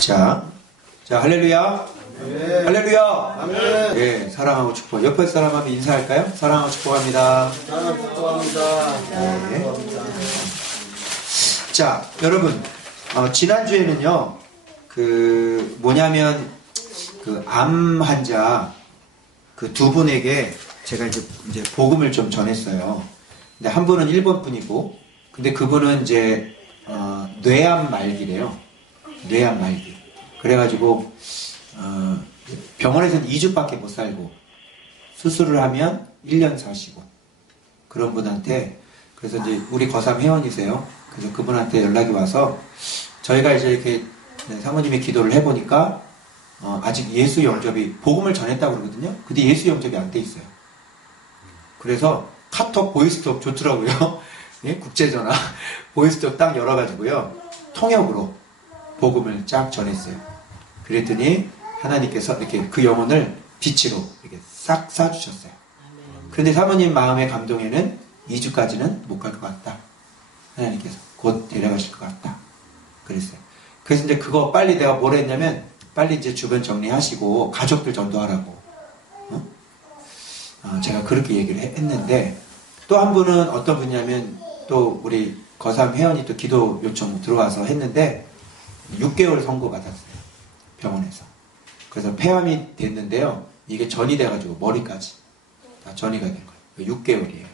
자, 할렐루야. 네. 할렐루야. 아멘. 예, 사랑하고 축복. 옆에 사람하면 인사할까요? 사랑하고 축복합니다. 사랑하고 축복합니다. 네. 자, 여러분, 지난주에는요, 암 환자, 두 분에게 제가 이제 복음을 좀 전했어요. 근데 한 분은 일본 분이고, 근데 그분은 이제, 뇌암 말기래요. 뇌암 말기. 그래가지고, 병원에서는 2주밖에 못 살고, 수술을 하면 1년 사시고, 그런 분한테, 그래서 이제 우리 거삼 회원이세요. 그래서 그분한테 연락이 와서, 저희가 이제 이렇게 사모님의 기도를 해보니까, 아직 예수 영접이, 복음을 전했다고 그러거든요. 근데 예수 영접이 안 돼 있어요. 그래서 카톡, 보이스톡 좋더라고요. 예? 국제전화, 보이스톡 딱 열어가지고요. 통역으로 복음을 쫙 전했어요. 그랬더니 하나님께서 이렇게 그 영혼을 빛으로 이렇게 싹 쏴주셨어요. 그런데 사모님 마음의 감동에는 2주까지는 못 갈 것 같다. 하나님께서 곧 데려가실 것 같다. 그랬어요. 그래서 이제 그거 빨리 내가 뭘 했냐면 빨리 이제 주변 정리하시고 가족들 전도하라고. 제가 그렇게 얘기를 했는데 또 한 분은 어떤 분이냐면 또 우리 거삼 회원이 또 기도 요청 들어와서 했는데 6개월 선고 받았어요. 병원에서. 그래서 폐암이 됐는데요. 이게 전이 돼가지고 머리까지 다 전이가 된 거예요. 6개월이에요.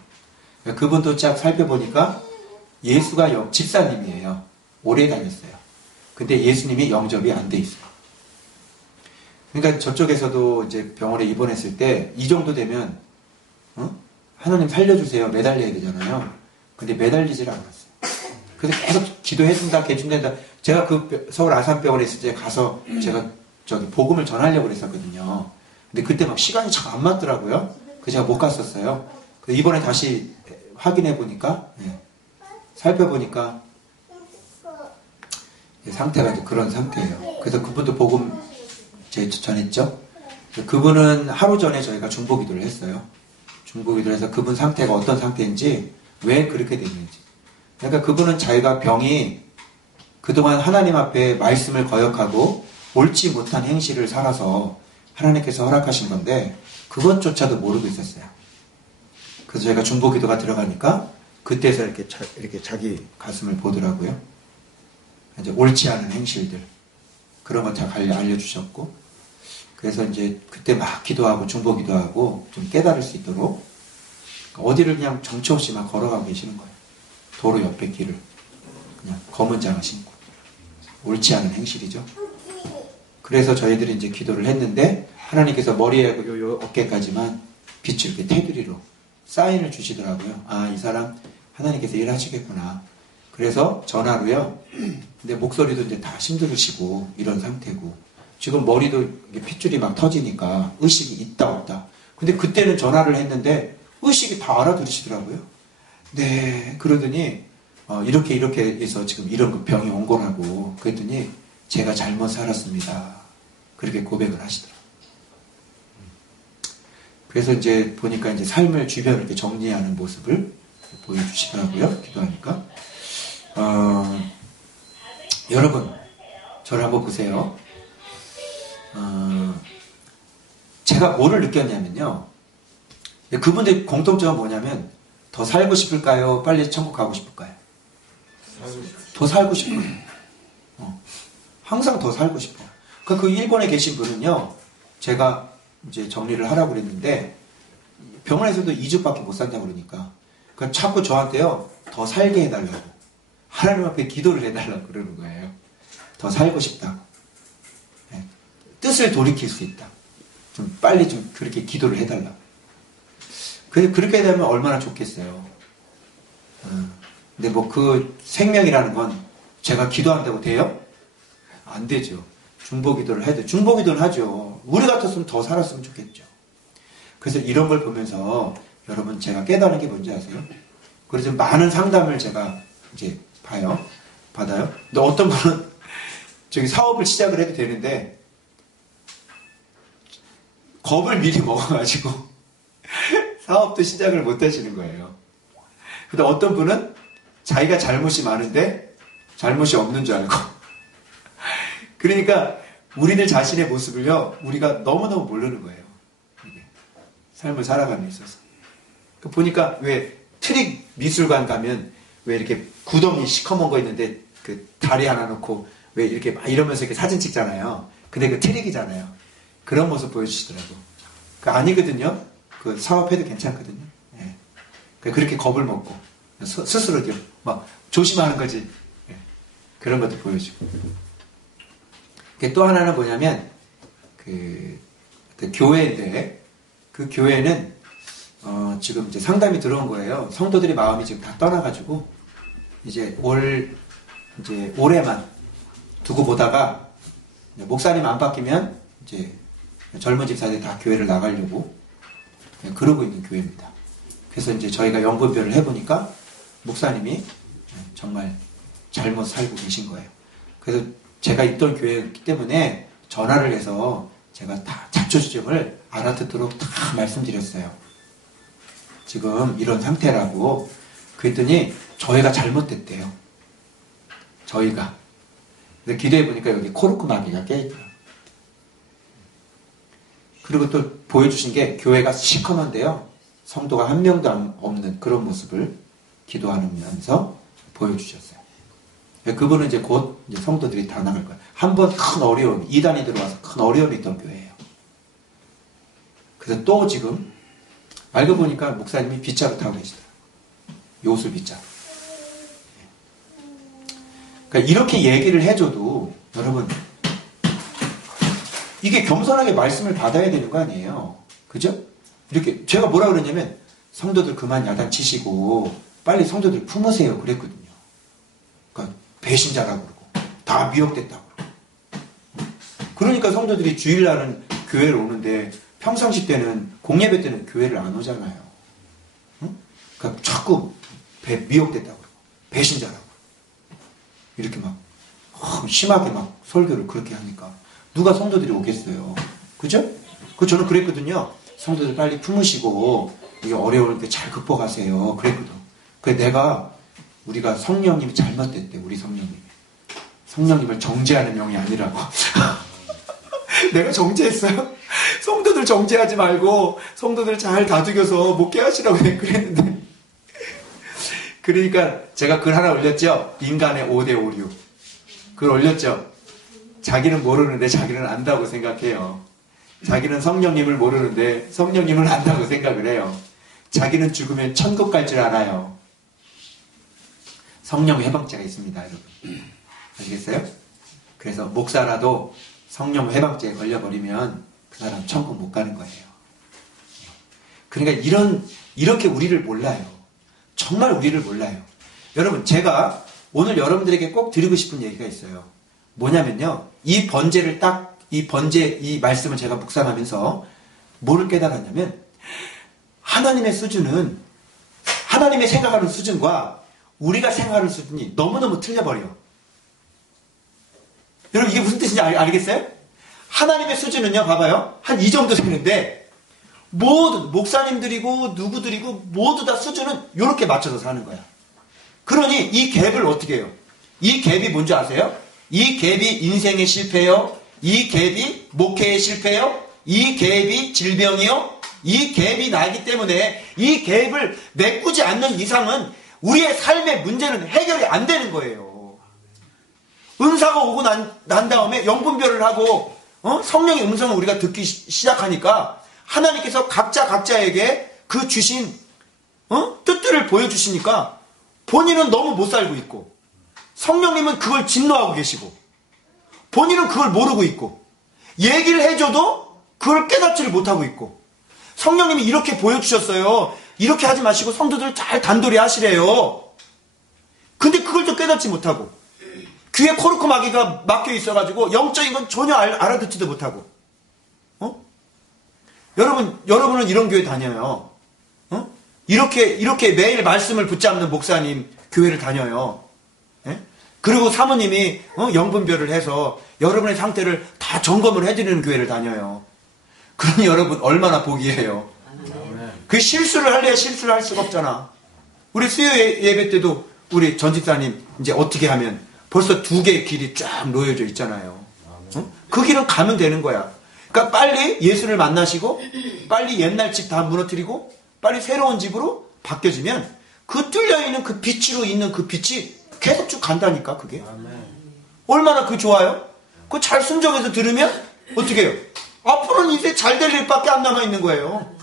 그러니까 그분도 쫙 살펴보니까 예수가 집사님이에요. 오래 다녔어요. 근데 예수님이 영접이 안 돼 있어요. 그러니까 저쪽에서도 이제 병원에 입원했을 때 이 정도 되면 하나님 살려주세요. 매달려야 되잖아요. 근데 매달리질 않았어요. 그래서 계속 기도해준다, 개준다. 제가 그 서울 아산병원에 있을 때 가서 제가 복음을 전하려고 그랬었거든요. 근데 그때 막 시간이 참 안 맞더라고요. 그래서 제가 못 갔었어요. 이번에 다시 확인해 보니까, 살펴보니까 상태가 이제 그런 상태예요. 그래서 그분도 복음 제가 전했죠. 그분은 하루 전에 저희가 중보기도를 했어요. 중보기도를 해서 그분 상태가 어떤 상태인지, 왜 그렇게 됐는지. 그러니까 그분은 자기가 병이 그동안 하나님 앞에 말씀을 거역하고 옳지 못한 행실을 살아서 하나님께서 허락하신 건데 그것조차도 모르고 있었어요. 그래서 저희가 중보기도가 들어가니까 그때서 이렇게 자기 가슴을 보더라고요. 이제 옳지 않은 행실들 그런 거 다 알려주셨고 그래서 이제 그때 막 기도하고 중보기도하고 좀 깨달을 수 있도록 어디를 그냥 정처 없이 막 걸어가고 계시는 거예요. 도로 옆에 길을 그냥 검은 장을 신고 옳지 않은 행실이죠. 그래서 저희들이 이제 기도를 했는데 하나님께서 머리에 요 어깨까지만 빛을 이렇게 테두리로 사인을 주시더라고요. 아, 이 사람 하나님께서 일하시겠구나. 그래서 전화로요. 근데 목소리도 이제 다 힘들으시고 이런 상태고 지금 머리도 핏줄이 막 터지니까 의식이 있다 없다. 근데 그때는 전화를 했는데 의식이 다 알아들으시더라고요. 네, 그러더니 이렇게 해서 지금 이런 병이 온 거라고 그랬더니 제가 잘못 살았습니다. 그렇게 고백을 하시더라고요. 그래서 이제 보니까 이제 삶을 주변을 이렇게 정리하는 모습을 보여주시더라고요. 기도하니까. 여러분, 저를 한번 보세요. 제가 뭐를 느꼈냐면요. 그분들 공통점은 뭐냐면 더 살고 싶을까요? 빨리 천국 가고 싶을까요? 더 살고 싶어요. 항상 더 살고 싶어요. 그 일본에 계신 분은요. 제가 이제 정리를 하라고 그랬는데 병원에서도 2주밖에 못 산다고 그러니까 자꾸 저한테요. 더 살게 해달라고 하나님 앞에 기도를 해달라고 그러는 거예요. 더 살고 싶다. 네. 뜻을 돌이킬 수 있다. 좀 빨리 좀 그렇게 기도를 해달라고. 그렇게 되면 얼마나 좋겠어요. 근데 그 생명이라는 건 제가 기도한다고 돼요? 안 되죠. 중보기도를 해야 돼. 중보기도는 하죠. 우리 같았으면 더 살았으면 좋겠죠. 그래서 이런 걸 보면서 여러분 제가 깨달은 게 뭔지 아세요? 그래서 많은 상담을 제가 이제 받아요. 근데 어떤 분은 사업을 시작을 해도 되는데 겁을 미리 먹어가지고 사업도 시작을 못 하시는 거예요. 근데 어떤 분은 자기가 잘못이 많은데 잘못이 없는 줄 알고 그러니까 우리들 자신의 모습을요, 우리가 너무너무 모르는 거예요. 이게. 삶을 살아감에 있어서. 보니까 왜 트릭 미술관 가면 왜 이렇게 구덩이 시커먼 거 있는데 그 다리 하나 놓고 왜 이렇게 막 이러면서 이렇게 사진 찍잖아요. 근데 그 트릭이잖아요. 그런 모습 보여주시더라고. 그 아니거든요. 그 사업해도 괜찮거든요. 예. 그렇게 겁을 먹고 스스로 막 조심하는 거지. 예. 그런 것도 보여주고. 또 하나는 뭐냐면 그 교회인데 그 교회는 지금 이제 상담이 들어온 거예요. 성도들의 마음이 지금 다 떠나가지고 이제 올해만 두고 보다가 목사님 안 바뀌면 이제 젊은 집사들이 다 교회를 나가려고 그러고 있는 교회입니다. 그래서 이제 저희가 연구별을 해보니까 목사님이 정말 잘못 살고 계신 거예요. 그래서 제가 있던 교회였기 때문에 전화를 해서 제가 다 자초지종을 알아듣도록 다 말씀드렸어요. 지금 이런 상태라고. 그랬더니 저희가 잘못됐대요. 저희가. 근데 기도해보니까 여기 코르크 마개가 껴있더라고요. 그리고 또 보여주신 게 교회가 시커먼데요. 성도가 한 명도 없는 그런 모습을 기도하면서 보여주셨어요. 그분은 이제 곧 이제 성도들이 다 나갈 거예요. 한 번 큰 어려움, 이단이 들어와서 큰 어려움이 있던 교회예요. 그래서 또 지금 알고 보니까 목사님이 빗자루 타고 계시더라고요. 요술 빗자루. 그러니까 이렇게 얘기를 해줘도 여러분 이게 겸손하게 말씀을 받아야 되는 거 아니에요. 그죠? 이렇게 제가 뭐라 그러냐면 성도들 그만 야단치시고 빨리 성도들 품으세요 그랬거든요. 그러니까 배신자라고 그러고 다 미혹됐다고 그러고. 그러니까 성도들이 주일날은 교회를 오는데 평상시 때는 공예배 때는 교회를 안 오잖아요. 응? 그러니까 자꾸 미혹됐다고 그러고 배신자라고 이렇게 막 심하게 막 설교를 그렇게 하니까 누가 성도들이 오겠어요. 그죠? 저는 그랬거든요. 성도들 빨리 품으시고 이게 어려울 때 잘 극복하세요. 그랬거든. 우리가 성령님이 잘못됐대. 우리 성령님이. 성령님을 정죄하는 명이 아니라고. 내가 정죄했어요? 성도들 정죄하지 말고 성도들 잘 다독여서 목회 하시라고 그랬는데. 그러니까 제가 글 하나 올렸죠. 인간의 5대 오류. 글 올렸죠. 자기는 모르는데 자기는 안다고 생각해요. 자기는 성령님을 모르는데 성령님을 안다고 생각을 해요. 자기는 죽으면 천국 갈 줄 알아요. 성령 해방죄가 있습니다, 여러분. 아시겠어요? 그래서 목사라도 성령 해방죄에 걸려버리면 그 사람 천국 못 가는 거예요. 그러니까 이렇게 우리를 몰라요. 정말 우리를 몰라요. 여러분, 제가 오늘 여러분들에게 꼭 드리고 싶은 얘기가 있어요. 뭐냐면요. 이 말씀을 제가 묵상하면서 뭐를 깨달았냐면, 하나님의 수준은, 하나님의 생각하는 수준과 우리가 생각하는 수준이 너무너무 틀려버려. 여러분, 이게 무슨 뜻인지 알겠어요? 하나님의 수준은요, 봐봐요. 한 이 정도 되는데, 모든, 목사님들이고, 누구들이고, 모두 다 수준은 이렇게 맞춰서 사는 거야. 그러니 이 갭을 어떻게 해요? 이 갭이 뭔지 아세요? 이 갭이 인생의 실패요? 이 갭이 목회의 실패요? 이 갭이 질병이요? 이 갭이 나기 때문에 이 갭을 메꾸지 않는 이상은 우리의 삶의 문제는 해결이 안 되는 거예요. 은사가 오고 난 다음에 영분별을 하고 성령의 음성을 우리가 듣기 시작하니까 하나님께서 각자에게 그 주신 뜻들을 보여주시니까 본인은 너무 못 살고 있고 성령님은 그걸 진노하고 계시고 본인은 그걸 모르고 있고 얘기를 해줘도 그걸 깨닫지를 못하고 있고 성령님이 이렇게 보여주셨어요. 이렇게 하지 마시고 성도들 잘 단돌이 하시래요. 근데 그걸 또 깨닫지 못하고 귀에 코르크 마개가 막혀 있어가지고 영적인 건 전혀 알아듣지도 못하고 여러분은 이런 교회 다녀요. 이렇게 매일 말씀을 붙잡는 목사님 교회를 다녀요. 예? 그리고 사모님이 영분별을 해서 여러분의 상태를 다 점검을 해드리는 교회를 다녀요. 그러니 여러분 얼마나 복이에요. 그 실수를 할 수가 없잖아. 우리 수요 예배 때도 우리 전 집사님 이제 어떻게 하면 벌써 2개의 길이 쫙 놓여져 있잖아요. 그 길은 가면 되는 거야. 그러니까 빨리 예수를 만나시고 빨리 옛날 집 다 무너뜨리고 빨리 새로운 집으로 바뀌어지면 그 뚫려있는 그 빛으로 있는 그 빛이 계속 쭉 간다니까 그게. 얼마나 그 좋아요? 그 잘 순종해서 들으면 어떻게 해요? 앞으로는 이제 잘 될 일밖에 안 남아있는 거예요.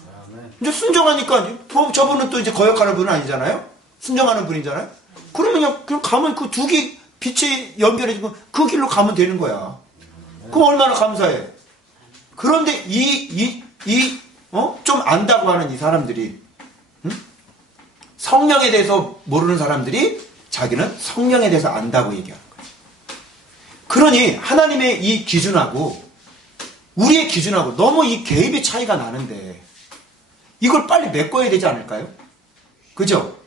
이제 순종하니까 저분은 또 이제 거역하는 분은 아니잖아요. 순종하는 분이잖아요. 그러면 그냥 가면 그 두 개 빛이 연결해지고 그 길로 가면 되는 거야. 그럼 얼마나 감사해. 그런데 좀 안다고 하는 이 사람들이, 성령에 대해서 모르는 사람들이 자기는 성령에 대해서 안다고 얘기하는 거예요. 그러니 하나님의 이 기준하고 우리의 기준하고 너무 이 개입의 차이가 나는데 이걸 빨리 메꿔야 되지 않을까요? 그죠?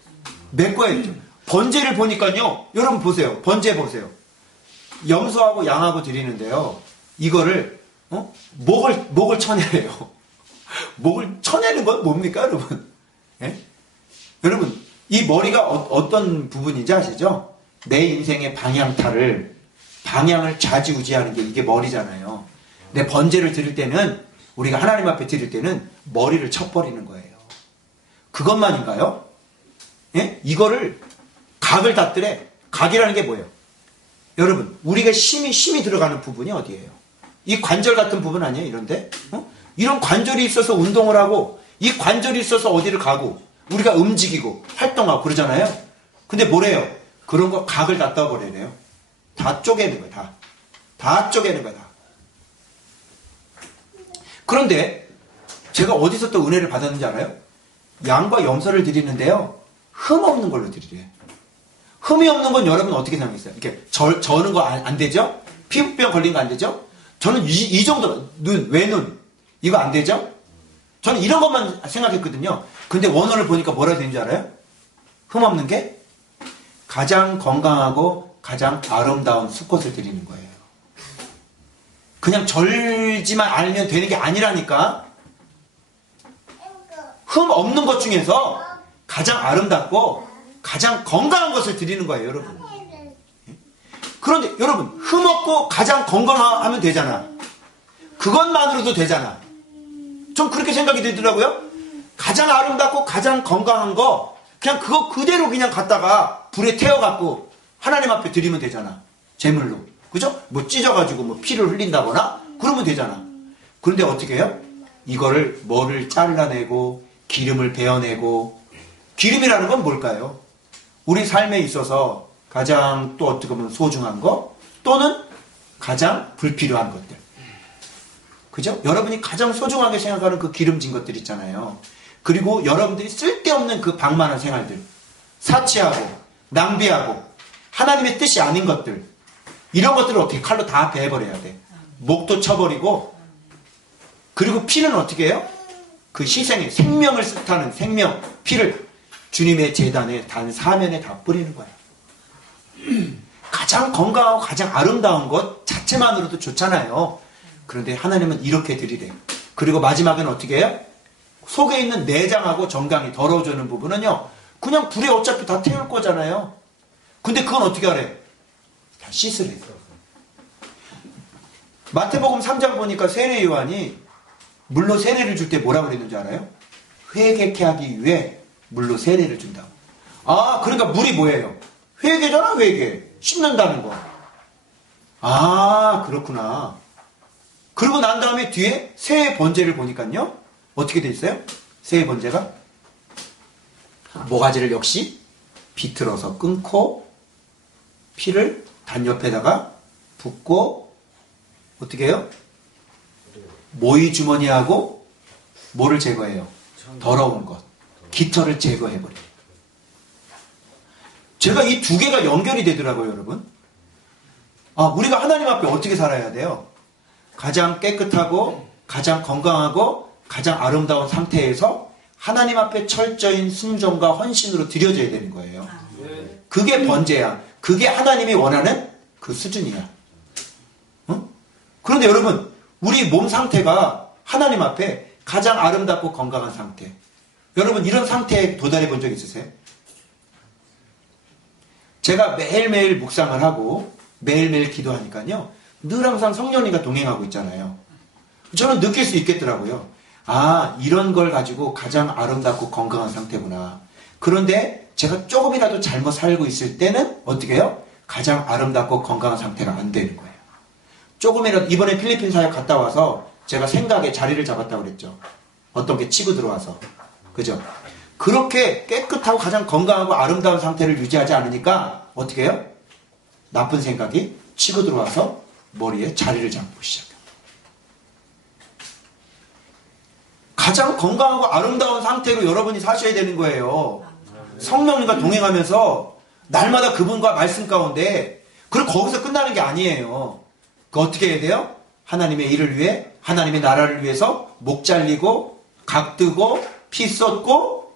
메꿔야 되죠. 번제를 보니까요. 여러분 보세요. 번제 보세요. 염소하고 양하고 드리는데요. 이거를 목을 쳐내래요. 목을 쳐내는 건 뭡니까, 여러분? 예? 여러분, 이 머리가 어떤 부분인지 아시죠? 내 인생의 방향을 좌지우지하는 게 이게 머리잖아요. 내 번제를 드릴 때는, 우리가 하나님 앞에 드릴 때는 머리를 쳐버리는 거예요. 그것만인가요? 예? 이거를 각을 닫더래. 각이라는 게 뭐예요? 여러분, 우리가 힘이 들어가는 부분이 어디예요? 이 관절 같은 부분 아니에요? 이런데? 이런 관절이 있어서 운동을 하고, 이 관절이 있어서 어디를 가고, 우리가 움직이고, 활동하고 그러잖아요? 근데 뭐래요? 그런 거 각을 다 떠버리래요. 다 쪼개는 거야, 다 쪼개는 거야, 다. 그런데, 제가 어디서 또 은혜를 받았는지 알아요? 양과 염소를 드리는데요. 흠 없는 걸로 드리래요. 흠이 없는 건 여러분 어떻게 생각했어요? 이렇게 저는 거 안 되죠? 피부병 걸린 거 안 되죠? 저는 이 정도, 외눈, 이거 안 되죠? 저는 이런 것만 생각했거든요. 근데 원어를 보니까 뭐라 되는지 알아요? 흠 없는 게 가장 건강하고 가장 아름다운 수컷을 드리는 거예요. 그냥 절지만 알면 되는 게 아니라니까. 흠 없는 것 중에서 가장 아름답고 가장 건강한 것을 드리는 거예요, 여러분. 그런데 여러분, 흠 없고 가장 건강하면 되잖아. 그것만으로도 되잖아. 좀 그렇게 생각이 들더라고요. 가장 아름답고 가장 건강한 거 그냥 그거 그대로 그냥 갖다가 불에 태워갖고 하나님 앞에 드리면 되잖아. 제물로. 그죠? 뭐 찢어가지고 뭐 피를 흘린다거나 그러면 되잖아. 그런데 어떻게 해요? 이거를 뭐를 잘라내고 기름을 베어내고. 기름이라는 건 뭘까요? 우리 삶에 있어서 가장 또 어떻게 보면 소중한 거 또는 가장 불필요한 것들. 그죠? 여러분이 가장 소중하게 생각하는 그 기름진 것들 있잖아요. 그리고 여러분들이 쓸데없는 그 방만한 생활들, 사치하고 낭비하고 하나님의 뜻이 아닌 것들, 이런 것들을 어떻게 칼로 다 베어버려야 돼. 목도 쳐버리고. 그리고 피는 어떻게 해요? 그 희생의 생명을 뜻하는 생명, 피를 주님의 제단에 단 사면에 다 뿌리는 거야. 가장 건강하고 가장 아름다운 것 자체만으로도 좋잖아요. 그런데 하나님은 이렇게 드리래요. 그리고 마지막에는 어떻게 해요? 속에 있는 내장하고 정강이 더러워지는 부분은요, 그냥 불에 어차피 다 태울 거잖아요. 근데 그건 어떻게 하래? 다 씻으래. 마태복음 3장 보니까 세례 요한이 물로 세례를 줄 때 뭐라고 그랬는지 알아요? 회개케 하기 위해 물로 세례를 준다고. 아, 그러니까 물이 뭐예요? 회개잖아, 회개. 씻는다는 거. 아, 그렇구나. 그러고 난 다음에 뒤에 새해 번제를 보니까요, 어떻게 돼 있어요? 새해 번제가 모가지를 역시 비틀어서 끊고 피를 단 옆에다가 붓고 어떻게 해요? 모이 주머니하고 뭐를 제거해요? 더러운 것, 깃털을 제거해버려요. 제가 이 두 개가 연결이 되더라고요, 여러분. 아, 우리가 하나님 앞에 어떻게 살아야 돼요? 가장 깨끗하고 가장 건강하고 가장 아름다운 상태에서 하나님 앞에 철저인 순종과 헌신으로 드려져야 되는 거예요. 그게 번제야. 그게 하나님이 원하는 그 수준이야. 어? 그런데 여러분, 우리 몸 상태가 하나님 앞에 가장 아름답고 건강한 상태. 여러분, 이런 상태에 도달해 본 적 있으세요? 제가 매일매일 묵상을 하고 매일매일 기도하니까요, 늘 항상 성령님과 동행하고 있잖아요. 저는 느낄 수 있겠더라고요. 아, 이런 걸 가지고 가장 아름답고 건강한 상태구나. 그런데 제가 조금이라도 잘못 살고 있을 때는 어떻게 해요? 가장 아름답고 건강한 상태가 안 되는 거예요. 조금이라도, 이번에 필리핀 사역 갔다 와서 제가 생각에 자리를 잡았다고 그랬죠. 어떤 게 치고 들어와서. 그죠? 그렇게 깨끗하고 가장 건강하고 아름다운 상태를 유지하지 않으니까 어떻게 해요? 나쁜 생각이 치고 들어와서 머리에 자리를 잡고 시작해요. 가장 건강하고 아름다운 상태로 여러분이 사셔야 되는 거예요. 성령님과 동행하면서 날마다 그분과 말씀 가운데, 그리고 거기서 끝나는 게 아니에요. 그 어떻게 해야 돼요? 하나님의 일을 위해, 하나님의 나라를 위해서 목 잘리고 각 뜨고 피 쏟고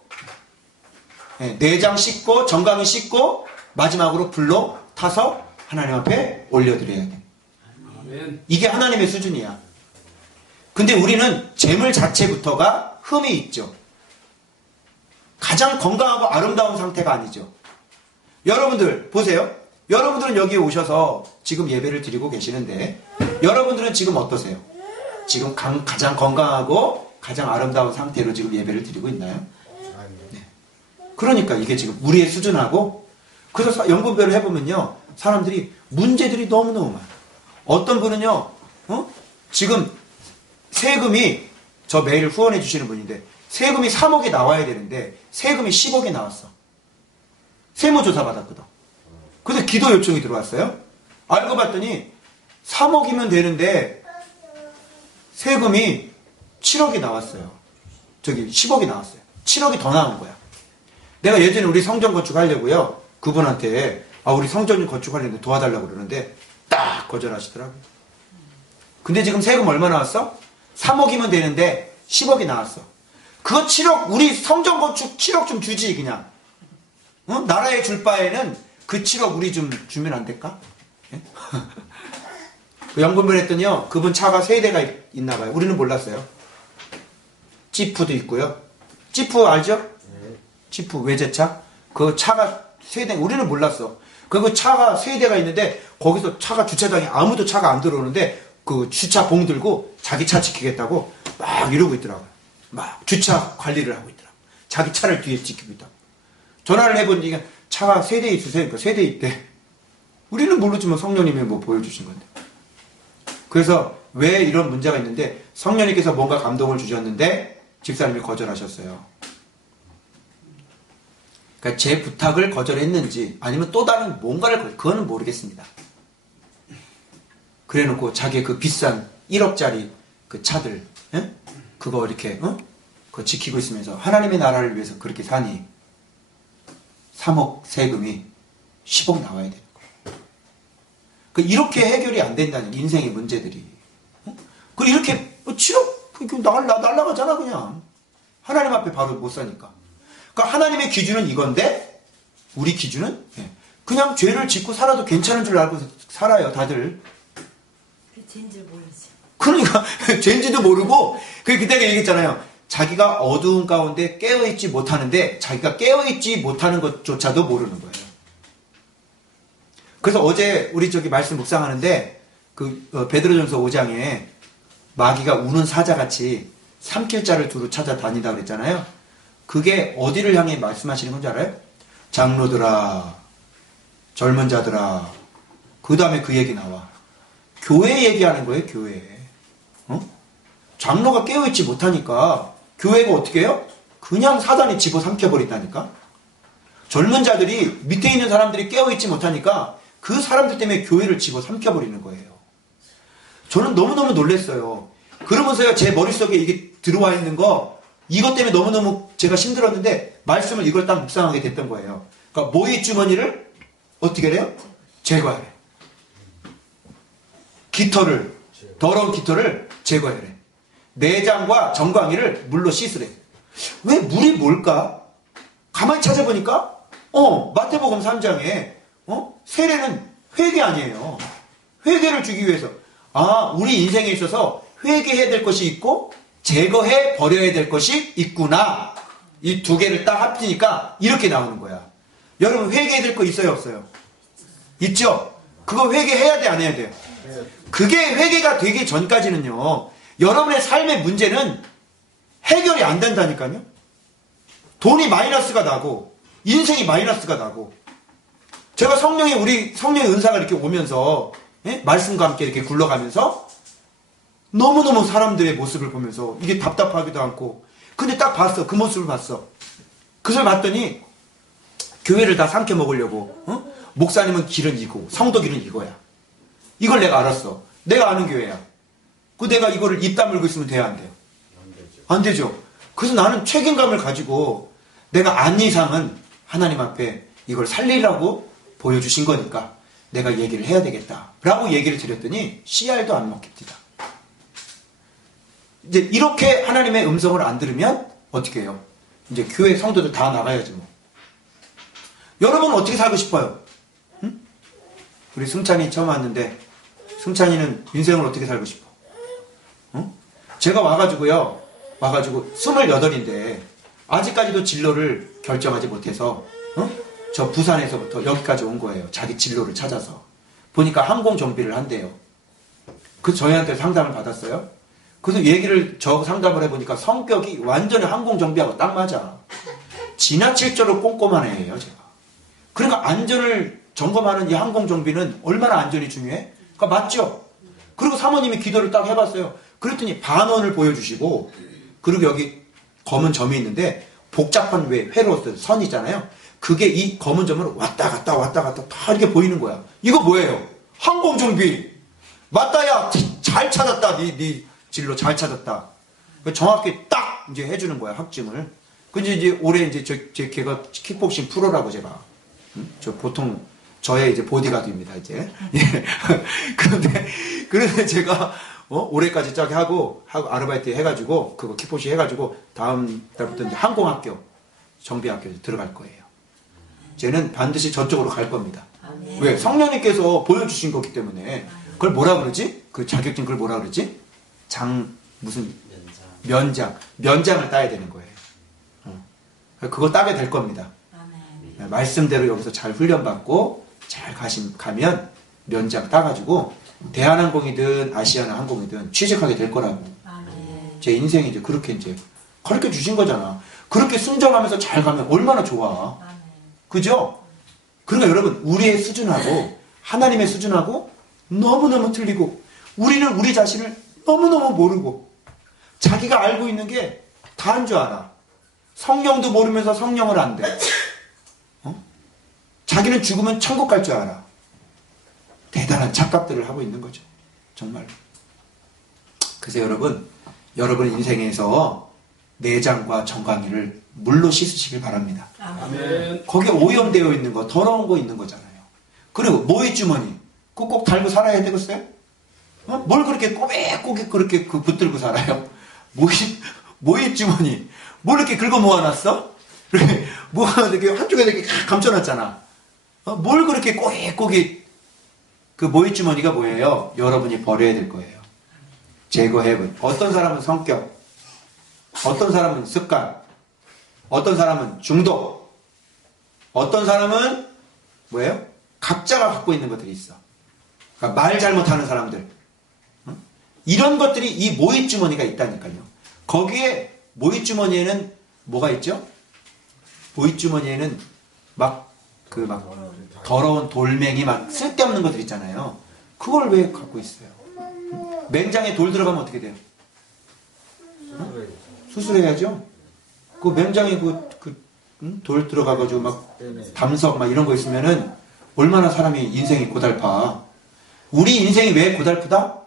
내장 씻고 정강이 씻고 마지막으로 불로 타서 하나님 앞에 올려드려야 돼. 이게 하나님의 수준이야. 근데 우리는 재물 자체부터가 흠이 있죠. 가장 건강하고 아름다운 상태가 아니죠. 여러분들 보세요. 여러분들은 여기에 오셔서 지금 예배를 드리고 계시는데 여러분들은 지금 어떠세요? 지금 가장 건강하고 가장 아름다운 상태로 지금 예배를 드리고 있나요? 네. 그러니까 이게 지금 우리의 수준하고, 그래서 연구별을 해보면요, 사람들이 문제들이 너무너무 많아요. 어떤 분은요, 지금 세금이, 저 매일 후원해 주시는 분인데 세금이 3억이 나와야 되는데 세금이 10억이 나왔어. 세무조사 받았거든. 근데 기도 요청이 들어왔어요. 알고 봤더니 3억이면 되는데 세금이 7억이 나왔어요. 저기 10억이 나왔어요. 7억이 더 나온 거야. 내가 예전에 우리 성전 건축하려고요, 그분한테 우리 성전 건축하려는데 도와달라고 그러는데 딱 거절하시더라고요. 근데 지금 세금 얼마 나왔어? 3억이면 되는데 10억이 나왔어. 그거 7억, 우리 성전 건축 7억 좀 주지 그냥. 나라에 줄 바에는 그 7억 우리 좀 주면 안 될까? 예? 그 연금을 했더니요, 그분 차가 3대가 있나 봐요. 우리는 몰랐어요. 지프도 있고요. 지프 알죠? 지프 외제차? 그 차가 3대, 우리는 몰랐어. 그 차가 3대가 있는데 거기서 차가 주차장에 아무도 차가 안 들어오는데 그 주차 봉 들고 자기 차 지키겠다고 막 이러고 있더라고요. 막 주차 관리를 하고 있더라고요. 자기 차를 뒤에 지키고 있다고. 전화를 해보니까 차가 3대 있으세요? 그러니까 3대 있대. 우리는 모르지만 성령님이 뭐 보여주신 건데. 그래서 왜 이런 문제가 있는데 성령님께서 뭔가 감동을 주셨는데 집사님이 거절하셨어요. 그러니까 제 부탁을 거절했는지 아니면 또 다른 뭔가를 그거는 모르겠습니다. 그래놓고 자기 그 비싼 1억짜리 그 차들, 예? 그거 이렇게 그거 지키고 있으면서 하나님의 나라를 위해서 그렇게 사니 3억 세금이 10억 나와야 되는 거예요. 그 이렇게 해결이 안 된다는 인생의 문제들이. 그 이렇게 7억 날라가잖아 그냥. 하나님 앞에 바로 못 사니까. 그러니까 하나님의 기준은 이건데 우리 기준은 그냥 죄를 짓고 살아도 괜찮은 줄 알고 살아요 다들. 죄인지 모르지. 그러니까 죄인지도 모르고 그때 얘기했잖아요. 자기가 어두운 가운데 깨어있지 못하는데 자기가 깨어있지 못하는 것조차도 모르는 거예요. 그래서 어제 우리 저기 말씀 묵상하는데 그 베드로전서 5장에 마귀가 우는 사자같이 삼킬 자를 두루 찾아다니다 그랬잖아요. 그게 어디를 향해 말씀하시는 건지 알아요? 장로들아, 젊은 자들아. 그 다음에 그 얘기 나와. 교회 얘기하는 거예요, 교회. 장로가 깨어있지 못하니까 교회가 어떻게 해요? 그냥 사단이 집어삼켜버린다니까. 젊은 자들이 밑에 있는 사람들이 깨어있지 못하니까 그 사람들 때문에 교회를 집어삼켜버리는 거예요. 저는 너무너무 놀랐어요. 그러면서요, 제 머릿속에 이게 들어와 있는 거, 이것 때문에 너무너무 제가 힘들었는데 말씀을 이걸 딱 묵상하게 됐던 거예요. 그러니까 모의 주머니를 어떻게 해요? 제거하래. 깃털을, 더러운 깃털을 제거하래. 내장과 정강이를 물로 씻으래. 왜 물이 뭘까? 가만히 찾아보니까 마태복음 3장에 세례는 회개 아니에요. 회개를 주기 위해서. 우리 인생에 있어서 회개해야 될 것이 있고 제거해 버려야 될 것이 있구나. 이 두 개를 딱 합치니까 이렇게 나오는 거야. 여러분 회개해야 될 거 있어요 없어요? 있죠? 그거 회개해야 돼, 안 해야 돼요? 그게 회개가 되기 전까지는요, 여러분의 삶의 문제는 해결이 안 된다니까요. 돈이 마이너스가 나고 인생이 마이너스가 나고, 제가 우리 성령의 은사가 이렇게 오면서, 예? 말씀과 함께 이렇게 굴러가면서 너무너무 사람들의 모습을 보면서 이게 답답하기도 않고, 근데 딱 봤어. 그 모습을 봤어. 그걸 봤더니 교회를 다 삼켜 먹으려고, 목사님은 길은 이고 성도 길은 이거야. 이걸 내가 알았어. 내가 아는 교회야. 내가 이거를 입 다물고 있으면 돼야 안 돼요? 안 되죠. 그래서 나는 책임감을 가지고 내가 안 이상은 하나님 앞에 이걸 살리라고 보여주신 거니까 내가 얘기를 해야 되겠다 라고 얘기를 드렸더니 씨알도 안 먹힙니다. 이제 이렇게 하나님의 음성을 안 들으면 어떻게 해요? 이제 교회 성도들 다 나가야지 뭐. 여러분 어떻게 살고 싶어요? 응? 우리 승찬이 처음 왔는데 승찬이는 인생을 어떻게 살고 싶어? 응? 제가 와가지고 28인데 아직까지도 진로를 결정하지 못해서 저 부산에서부터 여기까지 온 거예요. 자기 진로를 찾아서. 보니까 항공 정비를 한대요. 그래서 저희한테 상담을 받았어요. 그래서 저 상담을 해보니까 성격이 완전히 항공 정비하고 딱 맞아. 지나칠 정도로 꼼꼼한 애예요, 제가. 그러니까 안전을 점검하는 이 항공 정비는 얼마나 안전이 중요해? 그러니까 맞죠? 그리고 사모님이 기도를 딱 해봤어요. 그랬더니 반원을 보여주시고, 그리고 여기 검은 점이 있는데 복잡한 회로 선 있잖아요. 그게 이 검은 점으로 왔다 갔다 다 이렇게 보이는 거야. 이거 뭐예요? 항공 정비. 맞다야. 잘 찾았다. 네 진로 잘 찾았다. 정확히 딱 이제 해주는 거야, 확증을. 근데 이제 올해 이제 걔가 킥복싱 프로라고 제가. 저 보통 저의 이제 보디가드입니다, 이제. 예. 그런데 제가 올해까지 쫙 하고 아르바이트 해가지고 그거 킥복싱 해가지고 다음 달부터 이제 항공학교 정비학교에 들어갈 거예요. 쟤는 반드시 저쪽으로 갈 겁니다. 왜? 성령님께서 보여주신 거기 때문에. 그걸 뭐라 그러지? 그 자격증 그걸 뭐라 그러지? 면장을 따야 되는 거예요. 그거 따게 될 겁니다. 말씀대로 여기서 잘 훈련받고 잘 가면 면장 따가지고 대한항공이든 아시아나 항공이든 취직하게 될 거라고. 제 인생이 이제 그렇게 이제 가르쳐 주신 거잖아. 그렇게 순정하면서 잘 가면 얼마나 좋아. 그죠? 그러니까 여러분, 우리의 수준하고 하나님의 수준하고 너무너무 틀리고, 우리는 우리 자신을 너무너무 모르고, 자기가 알고 있는 게 다인 줄 알아. 성령도 모르면서 성령을 안 돼. 자기는 죽으면 천국 갈 줄 알아. 대단한 착각들을 하고 있는 거죠. 정말. 그래서 여러분 인생에서 내장과 정강이를 물로 씻으시길 바랍니다. 아멘. 거기에 오염되어 있는 거, 더러운 거 있는 거잖아요. 그리고 모이주머니, 그거 꼭 달고 살아야 되겠어요? 뭘 그렇게 꼬깃꼬깃 그렇게 붙들고 살아요? 모이주머니, 뭘 이렇게 긁어 모아놨어? 이렇게 모아놨는데 한쪽에 이렇게 감춰놨잖아. 뭘 그렇게 꼬깃꼬깃. 그 모이주머니가 뭐예요? 여러분이 버려야 될 거예요. 제거해버려. 어떤 사람은 성격, 어떤 사람은 습관, 어떤 사람은 중독, 어떤 사람은 뭐예요? 각자가 갖고 있는 것들이 있어. 그러니까 말 잘못하는 사람들. 이런 것들이 이 모이주머니가 있다니까요. 거기에 모이주머니에는 뭐가 있죠? 모이주머니에는 막 더러운 돌멩이 막 쓸데없는 것들 있잖아요. 그걸 왜 갖고 있어요? 맹장에 돌 들어가면 어떻게 돼요? 수술해야죠. 그 맹장에 돌 들어가가지고 막 담석 막 이런 거 있으면은 얼마나 사람이 인생이 고달파. 우리 인생이 왜 고달프다?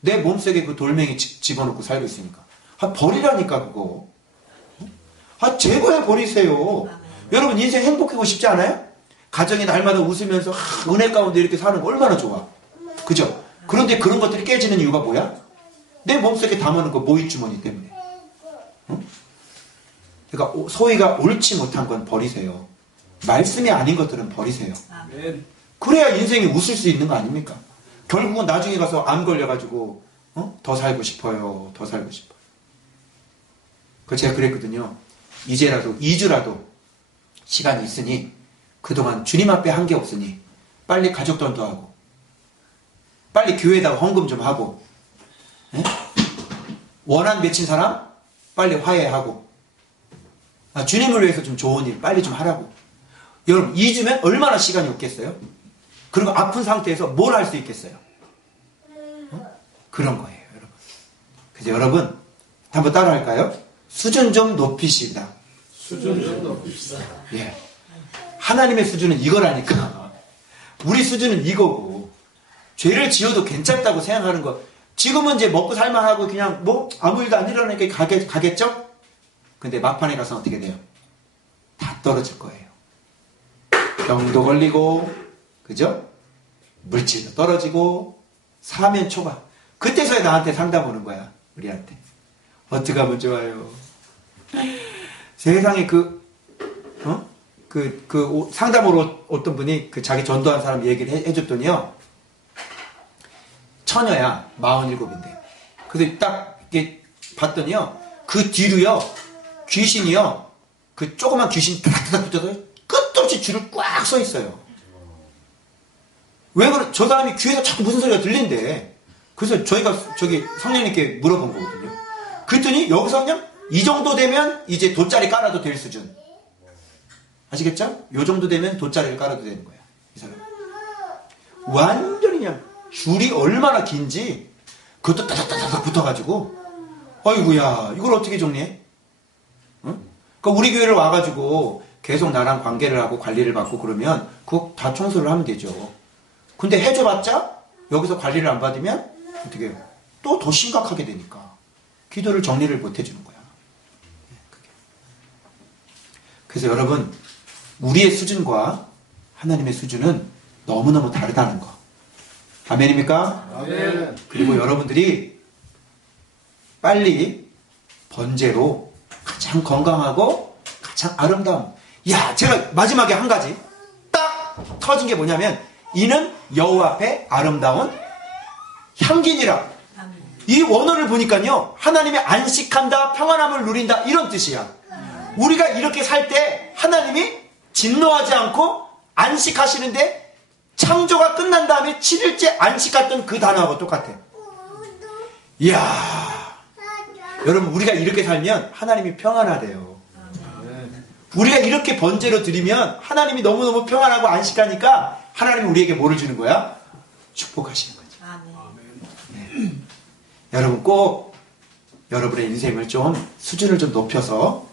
내 몸속에 그 돌멩이 집어넣고 살고 있으니까. 버리라니까 그거. 제거해 버리세요. 여러분 인생 행복하고 싶지 않아요? 가정이 날마다 웃으면서 은혜 가운데 이렇게 사는 거 얼마나 좋아. 그죠? 그런데 그런 것들이 깨지는 이유가 뭐야? 내 몸속에 담아놓은 거 모이주머니 때문에. 그러니까 소위가 옳지 못한 건 버리세요. 말씀이 아닌 것들은 버리세요. 그래야 인생이 웃을 수 있는 거 아닙니까? 결국은 나중에 가서 암 걸려가지고 더 살고 싶어요. 더 살고 싶어요. 제가 그랬거든요. 이제라도 2주라도 시간이 있으니 그동안 주님 앞에 한 게 없으니 빨리 가족 전도하고 빨리 교회에다가 헌금 좀 하고, 예? 원한 맺힌 사람 빨리 화해하고, 주님을 위해서 좀 좋은 일 빨리 좀 하라고. 여러분 2주면 얼마나 시간이 없겠어요? 그리고 아픈 상태에서 뭘 할 수 있겠어요? 그런 거예요, 여러분. 그래서 여러분 한번 따라 할까요? 수준 좀 높이시다. 수준 좀 높입시다. 예. 하나님의 수준은 이거라니까. 우리 수준은 이거고, 죄를 지어도 괜찮다고 생각하는 거. 지금은 이제 먹고 살만하고 그냥 뭐 아무 일도 안 일어나니까 가겠죠? 근데 막판에 가서 어떻게 돼요? 다 떨어질 거예요. 병도 걸리고, 그죠? 물질도 떨어지고, 사면 초과. 그때서야 나한테 상담 오는 거야, 우리한테. 어떻게 하면 좋아요? 세상에 상담으로 어떤 분이 자기 전도한 사람 얘기를 해줬더니요. 처녀야, 47인데. 그래서 딱 이렇게 봤더니요. 그 뒤로요, 귀신이요. 그 조그만 귀신 따닥따닥 붙어서 끝없이 줄을 꽉 서 있어요. 왜 그래? 저 사람이 귀에서 자꾸 무슨 소리가 들린대. 그래서 저희가 성령님께 물어본 거거든요. 그랬더니 여기서 그냥 이 정도 되면 이제 돗자리 깔아도 될 수준. 아시겠죠? 요 정도 되면 돗자리를 깔아도 되는 거야. 이 사람. 완전히 그냥 줄이 얼마나 긴지 그것도 따닥따닥 붙어가지고 어이구야 이걸 어떻게 정리해? 응? 그러니까 우리 교회를 와가지고 계속 나랑 관계를 하고 관리를 받고 그러면 그거 다 청소를 하면 되죠. 근데 해줘봤자 여기서 관리를 안 받으면 어떻게 해요? 또 더 심각하게 되니까 기도를 정리를 못 해주는 거야. 그래서 여러분 우리의 수준과 하나님의 수준은 너무너무 다르다는 거. 아멘입니까? 아멘. 그리고 여러분들이 빨리 번제로 가장 건강하고 가장 아름다운, 제가 마지막에 한 가지 딱 터진 게 뭐냐면 이는 여호와 앞에 아름다운 향기니라. 이 원어를 보니까요, 하나님의 안식한다, 평안함을 누린다 이런 뜻이야. 우리가 이렇게 살 때 하나님이 진노하지 않고 안식하시는데 창조가 끝난 다음에 7일째 안식했던 그 단어하고 똑같아. 이야, 여러분 우리가 이렇게 살면 하나님이 평안하대요. 우리가 이렇게 번제로 드리면 하나님이 너무너무 평안하고 안식하니까 하나님이 우리에게 뭐를 주는 거야? 축복하시는 거죠. 네. 여러분 꼭 여러분의 인생을 좀 수준을 좀 높여서,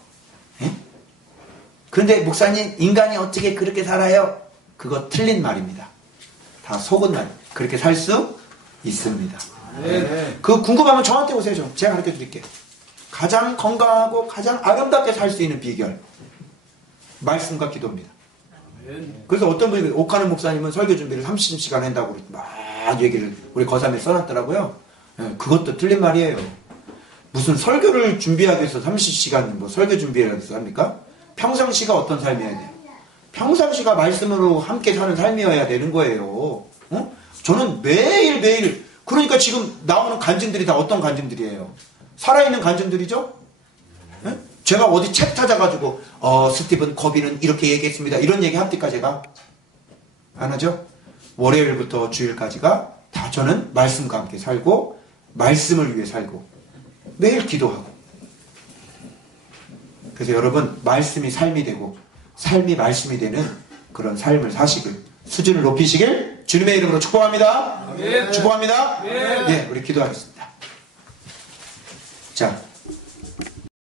그런데 목사님 인간이 어떻게 그렇게 살아요? 그거 틀린 말입니다. 다 속은 말. 그렇게 살 수 있습니다. 네. 그 궁금하면 저한테 오세요. 제가 가르쳐 드릴게요. 가장 건강하고 가장 아름답게 살 수 있는 비결, 말씀과 기도입니다. 그래서 어떤 분이 옥하는 목사님은 설교 준비를 30시간 한다고 막 얘기를 우리 거삼에 써놨더라고요. 그것도 틀린 말이에요. 무슨 설교를 준비하기 위해서 30시간 뭐 설교 준비를 해서 합니까? 평상시가 어떤 삶이어야 돼요? 평상시가 말씀으로 함께 사는 삶이어야 되는 거예요. 저는 매일매일, 그러니까 지금 나오는 간증들이 다 어떤 간증들이에요? 살아있는 간증들이죠? 제가 어디 책 찾아가지고 스티븐 커비는 이렇게 얘기했습니다 이런 얘기 합니까? 제가 안 하죠? 월요일부터 주일까지가 다 저는 말씀과 함께 살고 말씀을 위해 살고 매일 기도하고, 그래서 여러분 말씀이 삶이 되고 삶이 말씀이 되는 그런 삶을 사시길, 수준을 높이시길 주님의 이름으로 축복합니다. 아멘. 축복합니다. 아멘. 네, 우리 기도하겠습니다. 자,